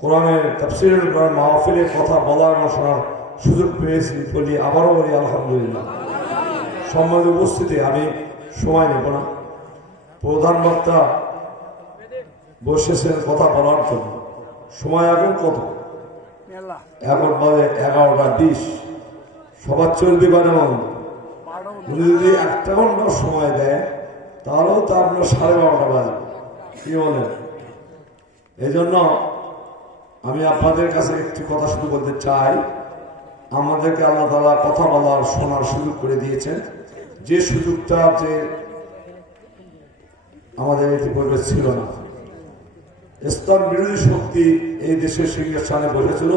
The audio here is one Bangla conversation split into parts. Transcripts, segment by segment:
কোরআনের তাফসিরুল কোরআন মাহফিলের কথা বলার শোনার সুযোগ পেয়েছি বলি আবারও বলি আলহামদুলিল্লাহ। সম্মানিত উপস্থিতি, আমি সময় নেব না। প্রধান বক্তা বসেছেন কথা বলার জন্য। সময় এখন কত? এখন বাজে এগারোটা বিশ। সবার চলবে মানে উনি যদি একটা ঘণ্টা সময় দেয়, তাহলেও তো আপনার সাড়ে বারোটা বাজে কি বলেন? এই জন্য আমি আপনাদের কাছে একটি কথা শুধু বলতে চাই। আমাদেরকে আল্লাহ তালা কথা বলার, শোনার সুযোগ করে দিয়েছেন। যে সুযোগটা যে আমাদের ইতিপূর্বে ছিল না। ইসলাম বিরোধী শক্তি এই দেশের সিংহাসনে বসেছিল।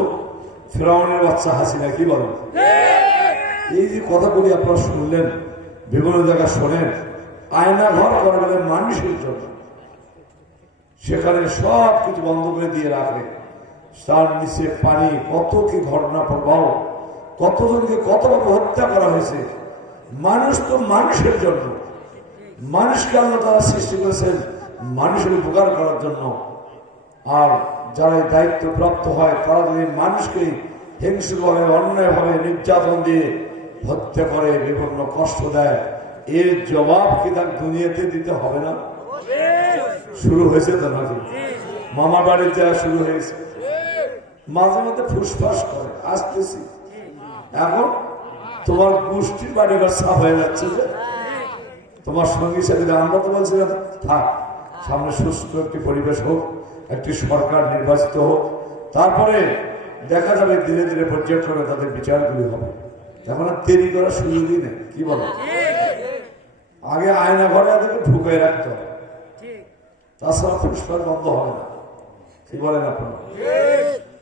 ফেরাউনের বাচ্চা হাসিনা কি বলেন? এই যে কথাগুলি আপনারা শুনলেন, বিভিন্ন জায়গায় শোনেন, আয়না ঘর করবেন মানুষের জন্য। সেখানে সব কিছু বন্ধ করে দিয়ে রাখে তার নিচে পানি কত কি ঘটনা প্রবাহ কতজনকে কতভাবে হত্যা করা হয়েছে। মানুষ তো মানুষের জন্য। মানুষকে আল্লাহ তারা সৃষ্টি করেছেন মানুষের উপকার করার জন্য। আর যারা দায়িত্ব প্রাপ্ত হয় তারা যদি মানুষকে হিংস্রভাবে অন্যায়ভাবে নির্যাতন দিয়ে হত্যা করে বিভিন্ন কষ্ট দেয় এর জবাব কি তার দুনিয়াতে দিতে হবে না? শুরু হয়েছে তো নাকি? মামা বাড়ির যাওয়া শুরু হয়েছে। মাঝে মাঝে ফুসফাস করে, আসতেছি। এখন তোমার গোষ্ঠীর বাড়িঘর সাফ হয়ে যাচ্ছে যে তোমার সঙ্গী সাথে আমরা তো বলছিলাম, থাক, সামনে সুস্থ একটি পরিবেশ হোক, একটি সরকার নির্বাচিত হোক, তারপরে দেখা যাবে ধীরে ধীরে পর্যায়ক্রমে তাদের বিচারগুলি হবে। এখন আর দেরি করার সুযোগই নেই, কি বলো? আগে আয়না ঘরে তাদেরকে ঢুকে রাখতে হবে। তাছাড়া পুরস্কার বন্ধ হবে না। কি বলেন আপনারা?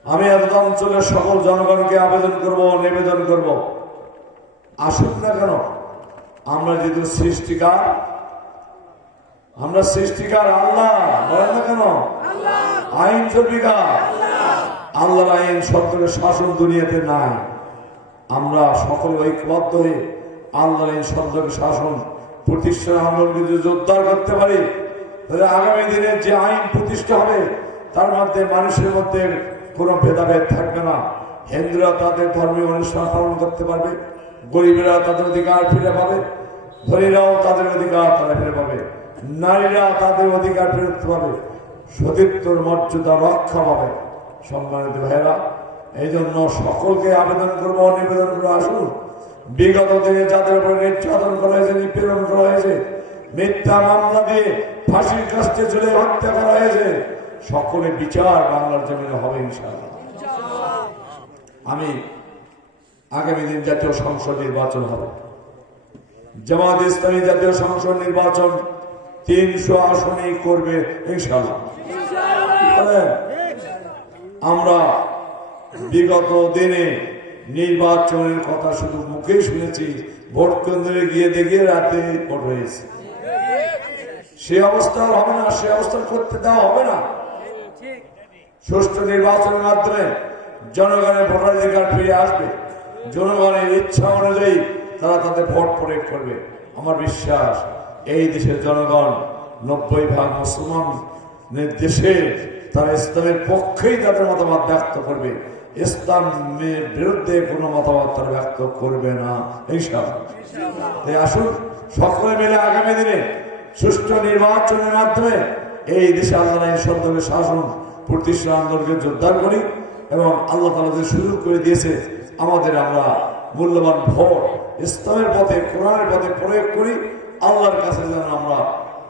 আমি এত অঞ্চলের সকল জনগণকে আবেদন করব নিবেদন করব। আসুক না কেন আমরা যেহেতু সৃষ্টিকার আমরা সৃষ্টিকার আল্লাহ বলেন না কেন? আইন চর্বিকার আল্লাহর আইন সরকারের শাসন দুনিয়াতে নাই। আমরা সকলে ঐক্যবদ্ধ হয়ে আল্লাহর আইন সরকারের শাসন প্রতিষ্ঠান আমরা যদি জোরদার করতে পারি। তাহলে আগামী দিনে যে আইন প্রতিষ্ঠা হবে তার মধ্যে মানুষের মধ্যে কোনো ভেদাভেদ থাকবে না। হিন্দুরা তাদের ধর্মীয় অনুষ্ঠান পালন করতে পারবে। গরিবেরা তাদের অধিকার ফিরে পাবে। ধনীরাও তাদের অধিকার তারা ফিরে পাবে। নারীরা তাদের অধিকার ফেরত পাবে। সতীত্বর মর্যাদা রক্ষা পাবে। সম্মানিত ভাইরা এই জন্য সকলকে আবেদন করব, নিবেদন করে আসুন। বিগত দিনে যাদের উপরে নির্যাতন করা হয়েছে, নিপীড়ন করা হয়েছে, মিথ্যা মামলা দিয়ে ফাঁসির কাছে চলে হত্যা করা হয়েছে সকলে বিচার বাংলার জমিনে হবে ইনশাআল্লাহ। আমি আগামী দিন জাতীয় সংসদ নির্বাচন হবে। জামাত ইসলামী জাতীয় সংসদ নির্বাচন তিনশো আসনেই করবে বলেন? আমরা বিগত দিনে নির্বাচনের কথা শুধু মুখে শুনেছি, ভোট কেন্দ্রে গিয়ে দেখে রাতে ভোট হয়েছে। সে অবস্থা হবে না, সে অবস্থা করতে দেওয়া হবে না। সুষ্ঠু নির্বাচনের মাধ্যমে জনগণের ভোটাধিকার ফিরে আসবে। জনগণের ইচ্ছা অনুযায়ী তারা তাদের ভোট প্রয়োগ করবে। আমার বিশ্বাস, এই দেশের জনগণ নব্বই ভাগ মুসলমান দেশে তারা ইসলামের পক্ষেই তাদের মতামত ব্যক্ত করবে। ইসলামের বিরুদ্ধে কোনো মতামত তারা ব্যক্ত করবে না এইসব তাই আসুন, সকলে মিলে আগামী দিনে সুষ্ঠু নির্বাচনের মাধ্যমে এই দেশে আল্লাহ সন্তানের শাসন প্রতিষ্ঠা আন্দোলনকে জোরদার করি এবং আল্লাহ তালা যে সুযোগ করে দিয়েছে, আমাদের আমরা মূল্যবান ভোট ইসলামের পথে, কোরআনের পথে প্রয়োগ করি, আল্লাহর কাছে যেন আমরা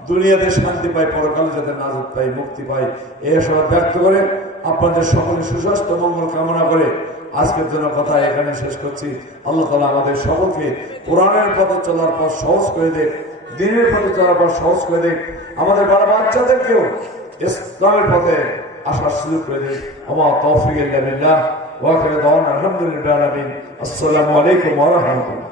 দুনিয়াতে শান্তি পাই, পরকালে যাতে নাজত পাই, মুক্তি পাই এই আশা ব্যক্ত করে। আপনাদের সকলে সুস্বাস্থ্য, মঙ্গল কামনা করে আজকের জন্য কথা এখানে শেষ করছি। আল্লাহ তালা আমাদের সকলকে কোরআনের পথে চলার পর সহজ করে দেখ, দিনের পথে চলার পর সহজ করে দেখ। আমাদের বড় বাচ্চাদেরকেও ইসলামের পথে আসার সুযোগ করে দেখ আমার তৌফিক আলহামদুলিল্লাহ ওয়াকিল আলহামদুলিল্লাহ আসসালামু আলাইকুম ওয়া রাহমাতুল্লাহ